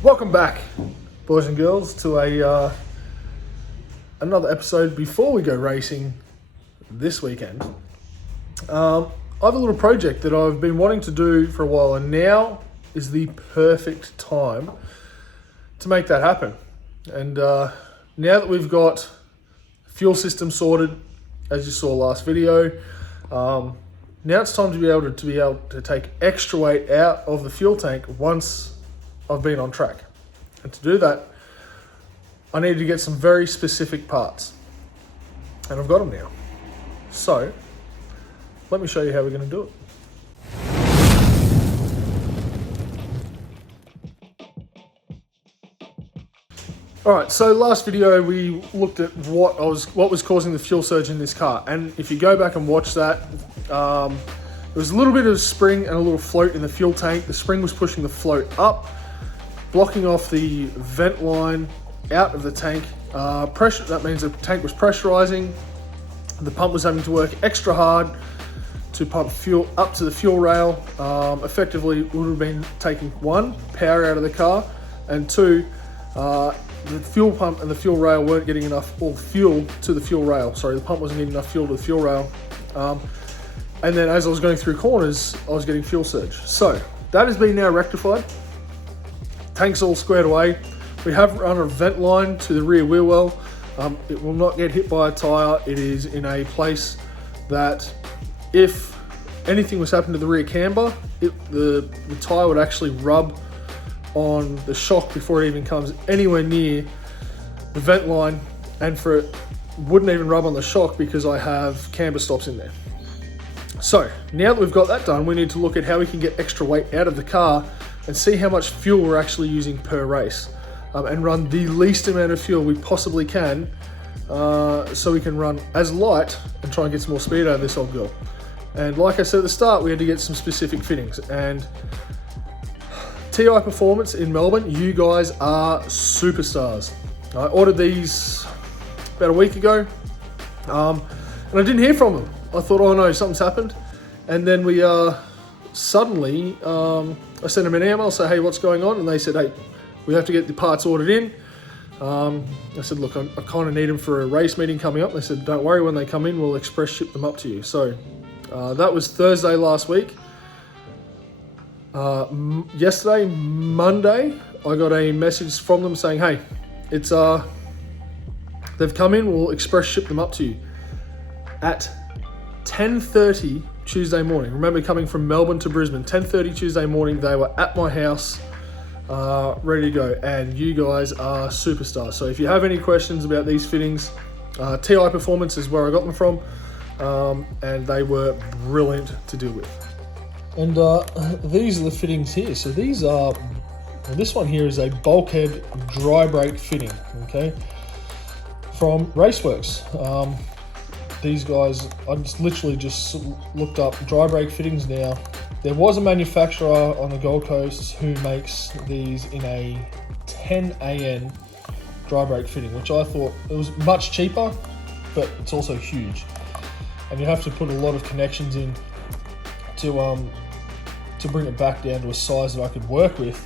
Welcome back, boys and girls, to another episode before we go racing this weekend. I have a little project that I've been wanting to do for a while, and now is the perfect time to make that happen. And now that we've got fuel system sorted, as you saw last video, now it's time to be able to take extra weight out of the fuel tank once I've been on track. And to do that, I needed to get some very specific parts. And I've got them now. So, let me show you how we're going to do it. Alright, so last video we looked at what was causing the fuel surge in this car. And if you go back and watch that, there was a little bit of spring and a little float in the fuel tank. The spring was pushing the float up, blocking off the vent line out of the tank. Pressure, that means the tank was pressurizing. The pump was having to work extra hard to pump fuel up to the fuel rail. Effectively, it would have been taking one, power out of the car, and two, the fuel pump and the fuel rail weren't getting enough fuel to the fuel rail. Sorry, the pump wasn't getting enough fuel to the fuel rail. And then as I was going through corners, I was getting fuel surge. So that has been now rectified. Tank's all squared away. We have run a vent line to the rear wheel well. It will not get hit by a tyre. It is in a place that if anything was happening to the rear camber, the tyre would actually rub on the shock before it even comes anywhere near the vent line, and for it wouldn't even rub on the shock because I have camber stops in there. So now that we've got that done, we need to look at how we can get extra weight out of the car and see how much fuel we're actually using per race, and run the least amount of fuel we possibly can, so we can run as light and try and get some more speed out of this old girl. And like I said at the start, we had to get some specific fittings, and TI Performance in Melbourne, you guys are superstars. I ordered these about a week ago, and I didn't hear from them. I thought, oh no, something's happened. And then we suddenly, I sent them an email, say, hey, what's going on? And they said, hey, we have to get the parts ordered in. I said, look, I kind of need them for a race meeting coming up. They said, don't worry, when they come in, we'll express ship them up to you. So that was Thursday last week. Yesterday, Monday, I got a message from them saying, hey, it's they've come in, we'll express ship them up to you. At 10:30 Tuesday morning, remember coming from Melbourne to Brisbane, 10:30 Tuesday morning, they were at my house, ready to go, and you guys are superstars. So if you have any questions about these fittings, TI Performance is where I got them from, and they were brilliant to deal with. And these are the fittings here. So these are, well, this one here is a bulkhead dry brake fitting, okay, from Raceworks. These guys, I literally just looked up dry brake fittings now. There was a manufacturer on the Gold Coast who makes these in a 10 AN dry brake fitting, which I thought it was much cheaper, but it's also huge. And you have to put a lot of connections in to bring it back down to a size that I could work with,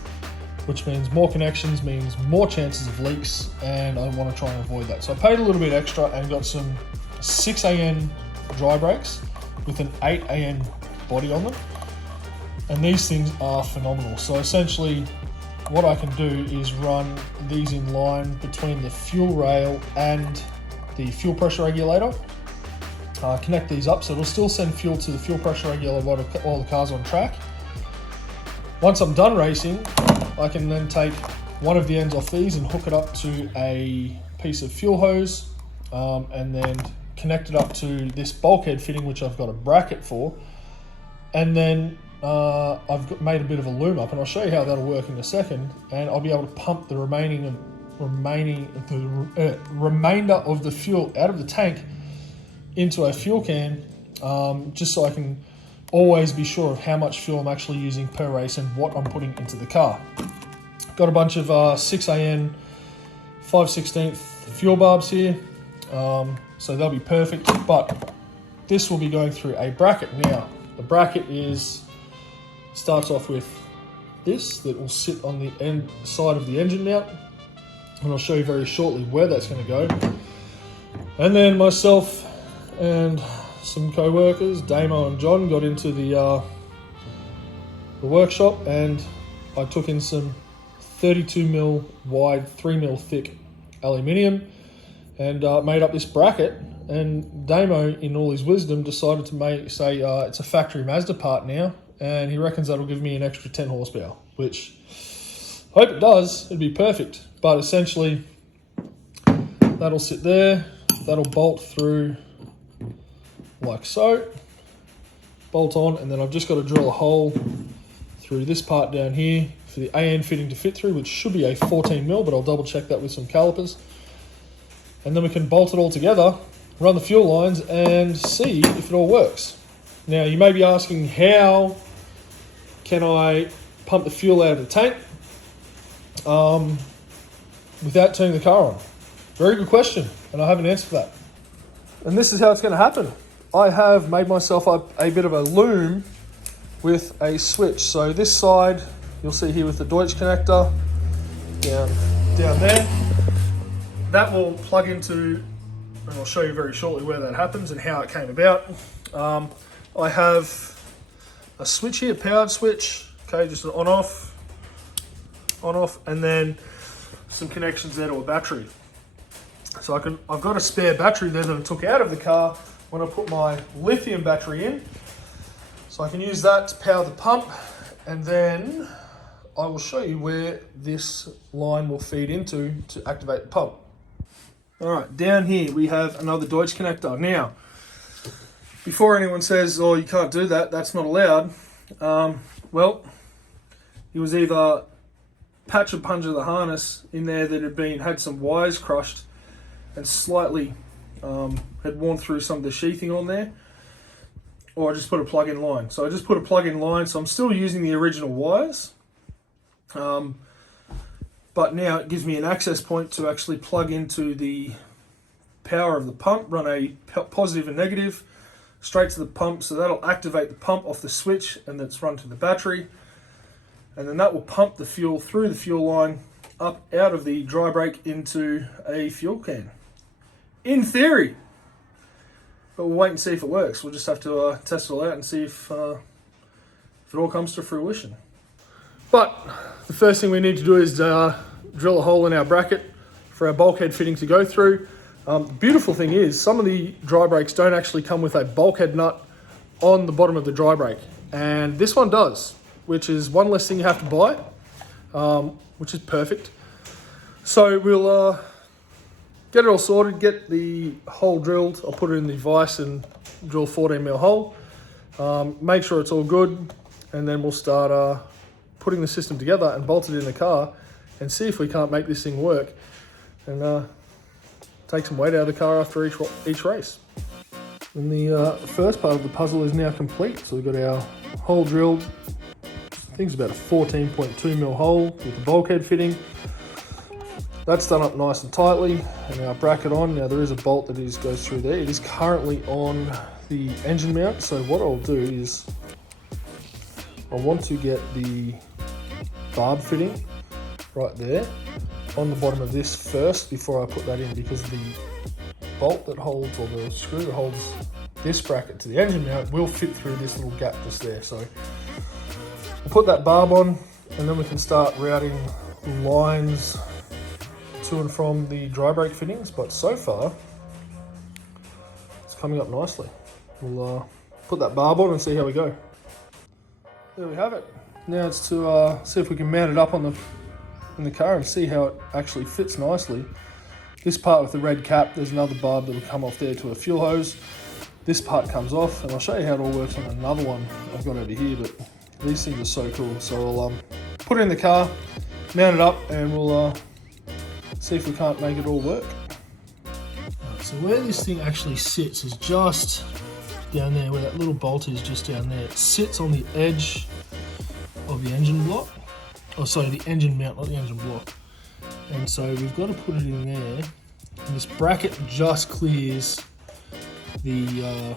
which means more connections means more chances of leaks, and I want to try and avoid that. So I paid a little bit extra and got some 6 AN dry brakes with an 8 AN body on them, and these things are phenomenal. So essentially what I can do is run these in line between the fuel rail and the fuel pressure regulator, connect these up so it'll still send fuel to the fuel pressure regulator while the car's on track. Once I'm done racing, I can then take one of the ends off these and hook it up to a piece of fuel hose, and then connect it up to this bulkhead fitting, which I've got a bracket for. And then made a bit of a loom up, and I'll show you how that'll work in a second. And I'll be able to pump the remainder of the fuel out of the tank into a fuel can, just so I can always be sure of how much fuel I'm actually using per race and what I'm putting into the car. Got a bunch of 6AN 5/16 fuel barbs here, so they'll be perfect, but this will be going through a bracket. Now, the bracket starts off with this that will sit on the side of the engine mount, and I'll show you very shortly where that's going to go. And then myself and some co-workers, Damo and John, got into the workshop, and I took in some 32mm wide, 3mm thick aluminium and made up this bracket. And Damo, in all his wisdom, decided to say it's a factory Mazda part now, and he reckons that'll give me an extra 10 horsepower, which I hope it does. It'd be perfect. But essentially, that'll sit there, that'll bolt through like so, bolt on, and then I've just got to drill a hole through this part down here for the AN fitting to fit through, which should be a 14mm, but I'll double check that with some calipers. And then we can bolt it all together, run the fuel lines, and see if it all works. Now, you may be asking, how can I pump the fuel out of the tank without turning the car on? Very good question, and I have an answer for that. And this is how it's going to happen. I have made myself up a bit of a loom with a switch. So this side, you'll see here with the Deutsch connector, down there. That will plug into, and I'll show you very shortly where that happens and how it came about. I have a switch here, powered switch, okay, just an on-off, and then some connections there to a battery. So I've got a spare battery there that I took out of the car when I put my lithium battery in. So I can use that to power the pump, and then I will show you where this line will feed into to activate the pump. All right, down here we have another Deutsch connector. Now, before anyone says, oh, you can't do that, that's not allowed, well, it was either patch and punch of the harness in there that had some wires crushed and slightly had worn through some of the sheathing on there, or I just put a plug-in line. So I just put a plug-in line, so I'm still using the original wires, but now it gives me an access point to actually plug into the power of the pump, run a positive and negative straight to the pump, so that'll activate the pump off the switch, and that's run to the battery, and then that will pump the fuel through the fuel line up out of the dry brake into a fuel can. In theory. But we'll wait and see if it works. We'll just have to test it all out and see if it all comes to fruition. But the first thing we need to do is drill a hole in our bracket for our bulkhead fitting to go through. The beautiful thing is, some of the dry brakes don't actually come with a bulkhead nut on the bottom of the dry brake, and this one does, which is one less thing you have to buy, which is perfect. So we'll get it all sorted, get the hole drilled. I'll put it in the vise and drill 14mm hole. Make sure it's all good, and then we'll start putting the system together and bolt it in the car and see if we can't make this thing work and take some weight out of the car after each race. And the first part of the puzzle is now complete. So we've got our hole drilled. I think it's about a 14.2mm hole with the bulkhead fitting. That's done up nice and tightly, and our bracket on. Now there is a bolt that goes through there. It is currently on the engine mount, so what I'll do is I want to get the barb fitting right there on the bottom of this first before I put that in, because the bolt that holds, or the screw that holds this bracket to the engine mount will fit through this little gap just there. So we'll put that barb on, and then we can start routing lines to and from the dry brake fittings. But so far it's coming up nicely. We'll put that barb on and see how we go. There we have it. Now it's to see if we can mount it up in the car and see how it actually fits nicely. This part with the red cap, there's another barb that will come off there to a fuel hose. This part comes off, and I'll show you how it all works on another one I've got over here, but these things are so cool. So I'll put it in the car, mount it up, and we'll see if we can't make it all work. So where this thing actually sits is just down there, where that little bolt is, just down there. It sits on the edge of the engine block. Oh, sorry, the engine mount, not the engine block. And so we've got to put it in there. And this bracket just clears the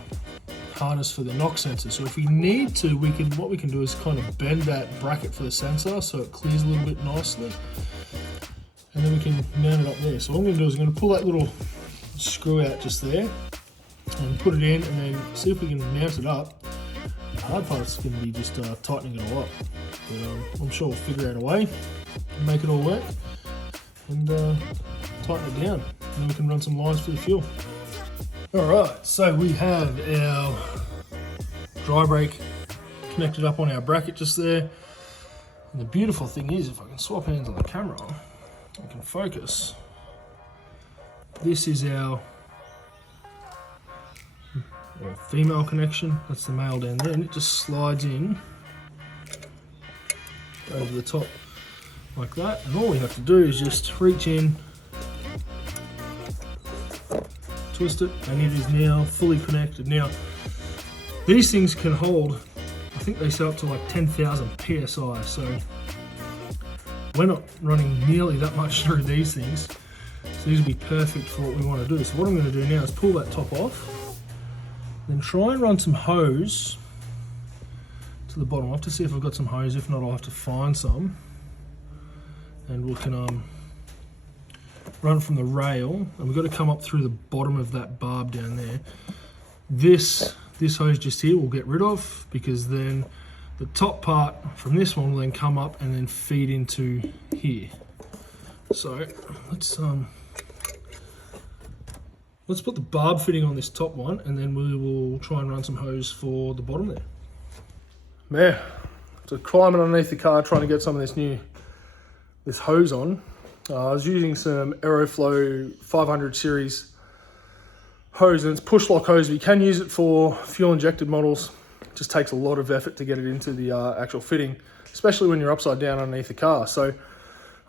harness for the knock sensor. So if we need to, what we can do is kind of bend that bracket for the sensor so it clears a little bit nicely. And then we can mount it up there. So what I'm going to do is I'm going to pull that little screw out just there and put it in, and then see if we can mount it up. The hard part's going to be just tightening it all up. But I'm sure we'll figure out a way and make it all work and tighten it down. And then we can run some lines for the fuel. Alright, so we have our dry brake connected up on our bracket just there. And the beautiful thing is, if I can swap hands on the camera, I can focus. This is our female connection, that's the male down there, and it just slides in over the top like that. And all we have to do is just reach in, twist it, and it is now fully connected. Now, these things can hold, I think they say up to like 10,000 PSI, so we're not running nearly that much through these things. So these will be perfect for what we want to do. So what I'm going to do now is pull that top off, then try and run some hose to the bottom. I'll have to see if I've got some hose, if not I'll have to find some. And we can run from the rail, and we've got to come up through the bottom of that barb down there. This hose just here we'll get rid of, because then the top part from this one will then come up and then feed into here. So let's put the barb fitting on this top one, and then we will try and run some hose for the bottom there. Man, so climbing underneath the car trying to get some of this hose on. I was using some Aeroflow 500 series hose, and it's push lock hose. You can use it for fuel injected models. It just takes a lot of effort to get it into the actual fitting, especially when you're upside down underneath the car. So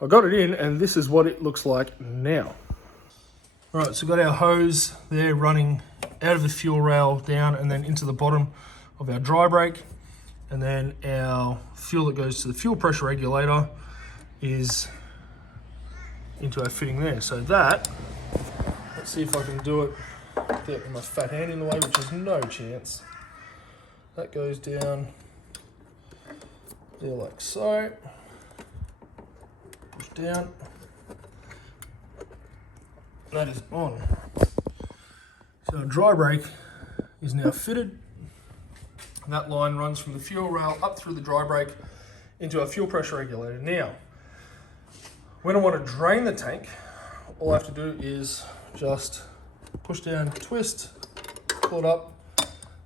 I got it in, and this is what it looks like now. All right, so we've got our hose there running out of the fuel rail down and then into the bottom of our dry brake. And then our fuel that goes to the fuel pressure regulator is into our fitting there. So that, let's see if I can do it with my fat hand in the way, which is no chance. That goes down there like so. Push down. That is on. So our dry brake is now fitted. And that line runs from the fuel rail up through the dry brake into our fuel pressure regulator. Now, when I want to drain the tank, all I have to do is just push down, twist, pull it up.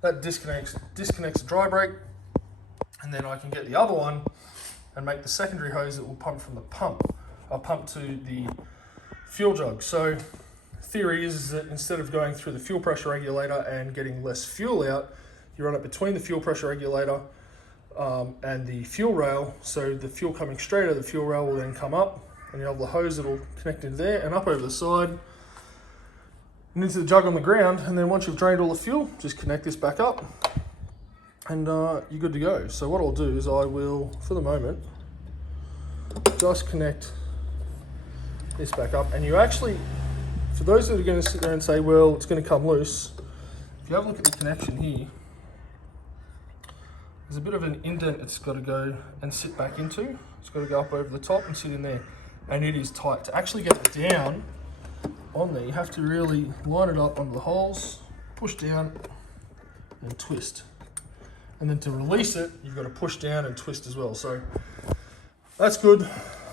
That disconnects the dry brake, and then I can get the other one and make the secondary hose that will pump from the pump. I'll pump to the fuel jug. So theory is that instead of going through the fuel pressure regulator and getting less fuel out, you run it between the fuel pressure regulator and the fuel rail. So the fuel coming straight out of the fuel rail will then come up, and you have the hose that will connect into there and up over the side and into the jug on the ground. And then once you've drained all the fuel, just connect this back up, and you're good to go. So what I'll do is I will, for the moment, just connect this back up. And you actually, for those that are going to sit there and say, well, it's going to come loose, if you have a look at the connection here, there's a bit of an indent it's got to go and sit back into. It's got to go up over the top and sit in there, and it is tight. To actually get it down on there, you have to really line it up under the holes, push down and twist. And then to release it, you've got to push down and twist as well. So that's good.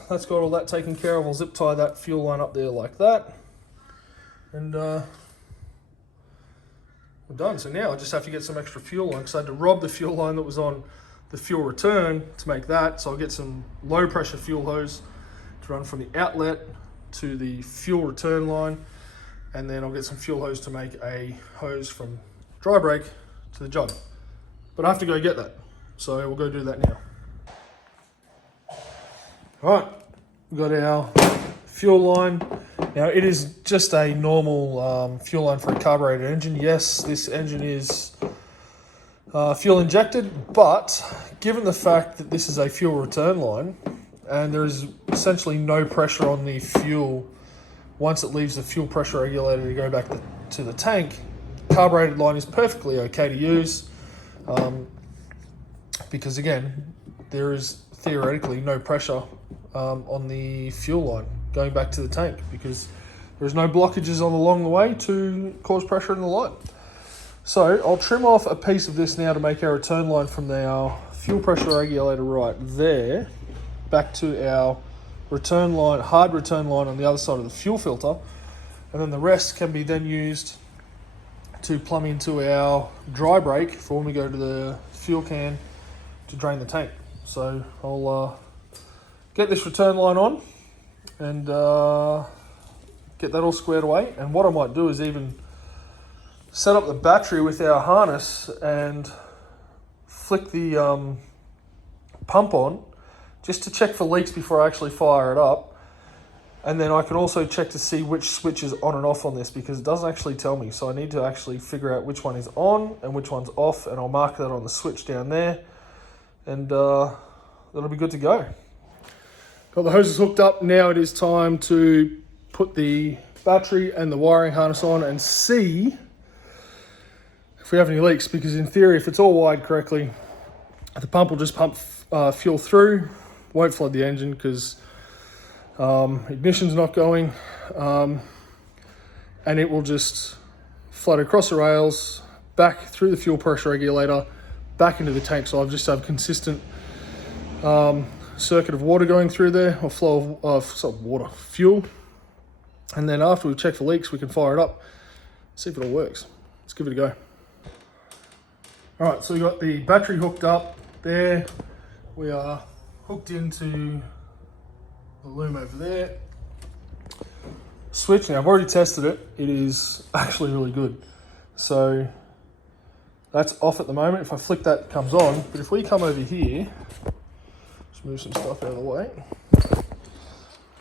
That's got all that taken care of. I'll zip tie that fuel line up there like that. And we're done. So now I just have to get some extra fuel line, because I had to rob the fuel line that was on the fuel return to make that. So I'll get some low pressure fuel hose to run from the outlet to the fuel return line, and then I'll get some fuel hose to make a hose from dry brake to the jug. But I have to go get that, so we'll go do that now. All right, we've got our fuel line. Now it is just a normal fuel line for a carbureted engine. Yes, this engine is fuel injected, but given the fact that this is a fuel return line and there is essentially no pressure on the fuel once it leaves the fuel pressure regulator to go back to the tank, carbureted line is perfectly okay to use, because again, there is theoretically no pressure on the fuel line going back to the tank, because there's no blockages along the way to cause pressure in the line. So I'll trim off a piece of this now to make our return line from our fuel pressure regulator right there back to our return line, hard return line on the other side of the fuel filter, and then the rest can be then used to plumb into our dry brake for when we go to the fuel can to drain the tank. So I'll get this return line on and get that all squared away. And what I might do is even set up the battery with our harness and flick the pump on just to check for leaks before I actually fire it up. And then I can also check to see which switch is on and off on this, because it doesn't actually tell me. So I need to actually figure out which one is on and which one's off, and I'll mark that on the switch down there, and that'll be good to go. Got the hoses hooked up. Now it is time to put the battery and the wiring harness on and see if we have any leaks, because in theory, if it's all wired correctly, the pump will just pump fuel through, won't flood the engine because ignition's not going, and it will just flood across the rails, back through the fuel pressure regulator, back into the tank. So I've just have consistent circuit of water going through there, or flow of fuel. And then after we check for leaks, we can fire it up, see if it all works. Let's give it a go. All right, so we got the battery hooked up there. We are hooked into the loom over there. Switch, now I've already tested it. It is actually really good. So that's off at the moment. If I flick that, it comes on. But if we come over here, just move some stuff out of the way.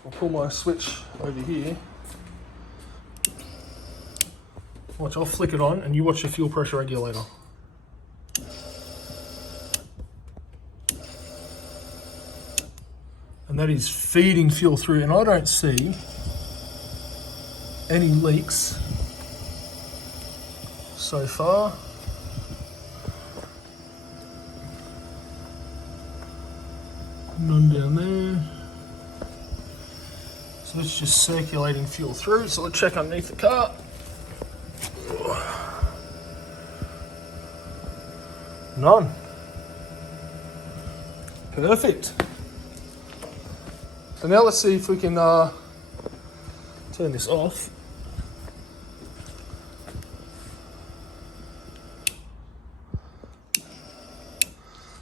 I'll pull my switch over here. Watch, I'll flick it on and you watch the fuel pressure regulator. And that is feeding fuel through, and I don't see any leaks so far. None down there. So it's just circulating fuel through. So let's check underneath the car. None. Perfect. So now let's see if we can turn this off.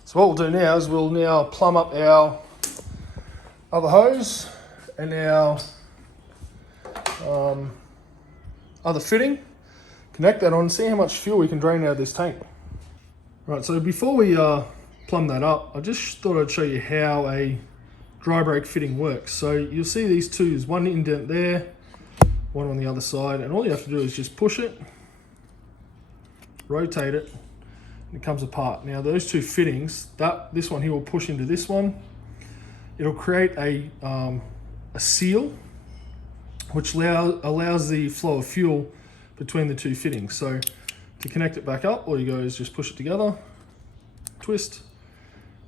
So what we'll do now is we'll now plumb up our other hose and our other fitting, connect that on, and see how much fuel we can drain out of this tank. Right, so before we plumb that up, I just thought I'd show you how a dry brake fitting works. So you'll see these two, there's one indent there, one on the other side, and all you have to do is just push it, rotate it, and it comes apart. Now those two fittings, this one here will push into this one. It'll create a seal, which allows the flow of fuel between the two fittings. So to connect it back up, all you go is just push it together, twist,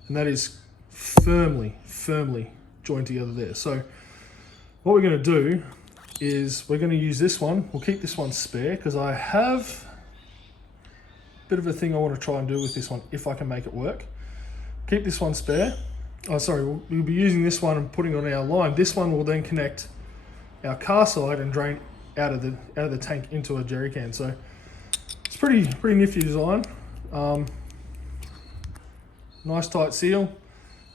and that is firmly joined together there. So what we're going to do is we're going to use this one. We'll keep this one spare because I have a bit of a thing I want to try and do with this one if I can make it work. Keep this one spare. Oh, sorry, we'll be using this one and putting it on our line. This one will then connect our car side and drain out of the tank into a jerry can. So it's pretty nifty design. Nice tight seal,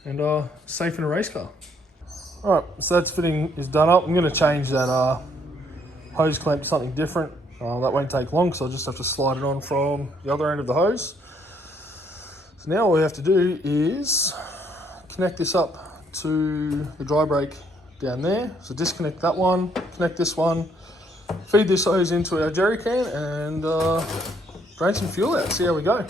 and safe in a race car. All right, so that fitting is done up. I'm going to change that hose clamp to something different. That won't take long, so I'll just have to slide it on from the other end of the hose. So now all we have to do is connect this up to the dry brake down there. So disconnect that one, connect this one, feed this hose into our jerry can, and drain some fuel out. See how we go.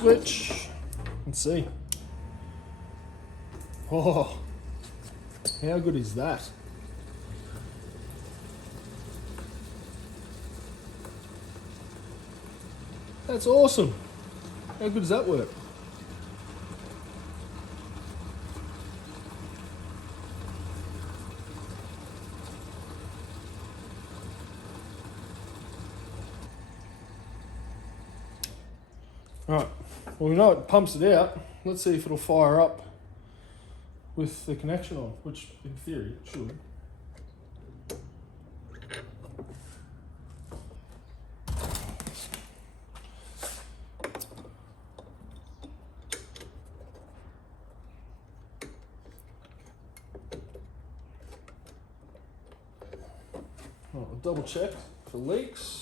switch. Let's see. Oh, how good is that? That's awesome. How good does that work? Right, well we know it pumps it out. Let's see if it'll fire up with the connection on, which in theory it should. Right, we'll double check for leaks.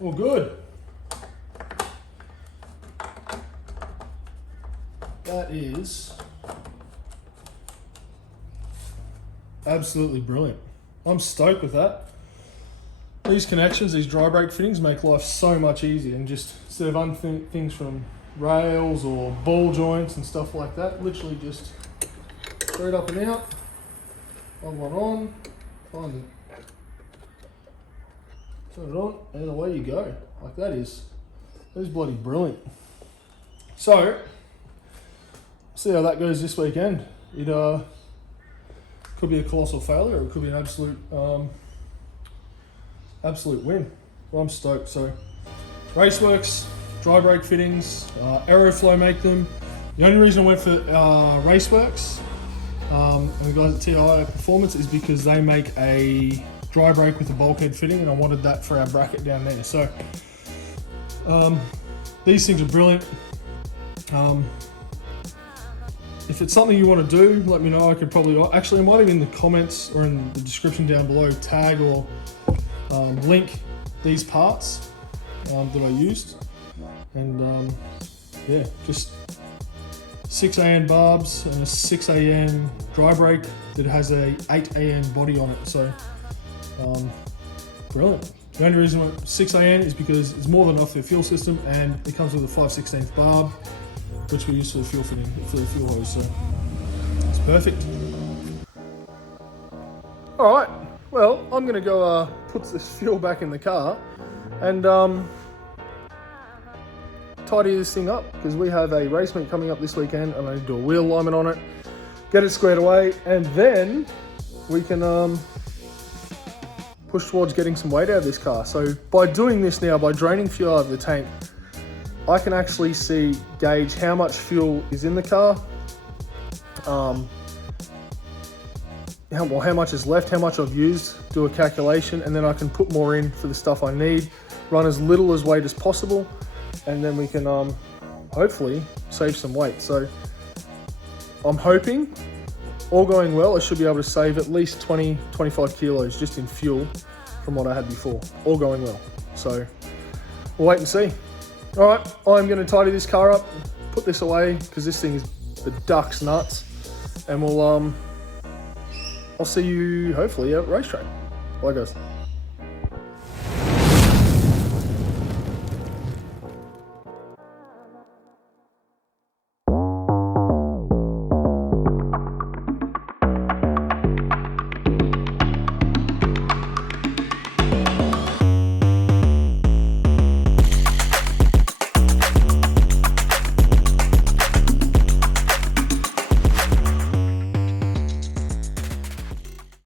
Well, good. That is absolutely brilliant. I'm stoked with that. These connections, these dry brake fittings make life so much easier, and just instead of unthinking things from rails or ball joints and stuff like that, literally just straight up and out, one on, find it. Turn it on and away you go. Like that is bloody brilliant. So, see how that goes this weekend. It could be a colossal failure, or it could be an absolute win. Well, I'm stoked. So, Raceworks, dry brake fittings, Aeroflow make them. The only reason I went for Raceworks and the guys at TI Performance is because they make a dry brake with a bulkhead fitting, and I wanted that for our bracket down there. So these things are brilliant. If it's something you want to do, let me know. I could probably, actually I might have in the comments or in the description down below tag or link these parts that I used. And yeah, just 6AN barbs and a 6AN dry brake that has a 8AN body on it. So brilliant. The only reason 6AN is because it's more than enough for the fuel system, and it comes with a 5/16 barb, which we use for the fuel fitting, for the fuel hose. So it's perfect. All right. Well, I'm gonna go put this fuel back in the car and tidy this thing up, because we have a race meet coming up this weekend, and I need to do a wheel alignment on it, get it squared away, and then we can push towards getting some weight out of this car. So by doing this now, by draining fuel out of the tank, I can actually gauge how much fuel is in the car, how much is left, how much I've used, do a calculation, and then I can put more in for the stuff I need, run as little as weight as possible, and then we can hopefully save some weight. So I'm hoping, all going well, I should be able to save at least 20-25 kilos just in fuel from what I had before, all going well. So we'll wait and see. All right, I'm going to tidy this car up, put this away, because this thing is the duck's nuts, and we'll I'll see you hopefully at racetrack. Bye guys.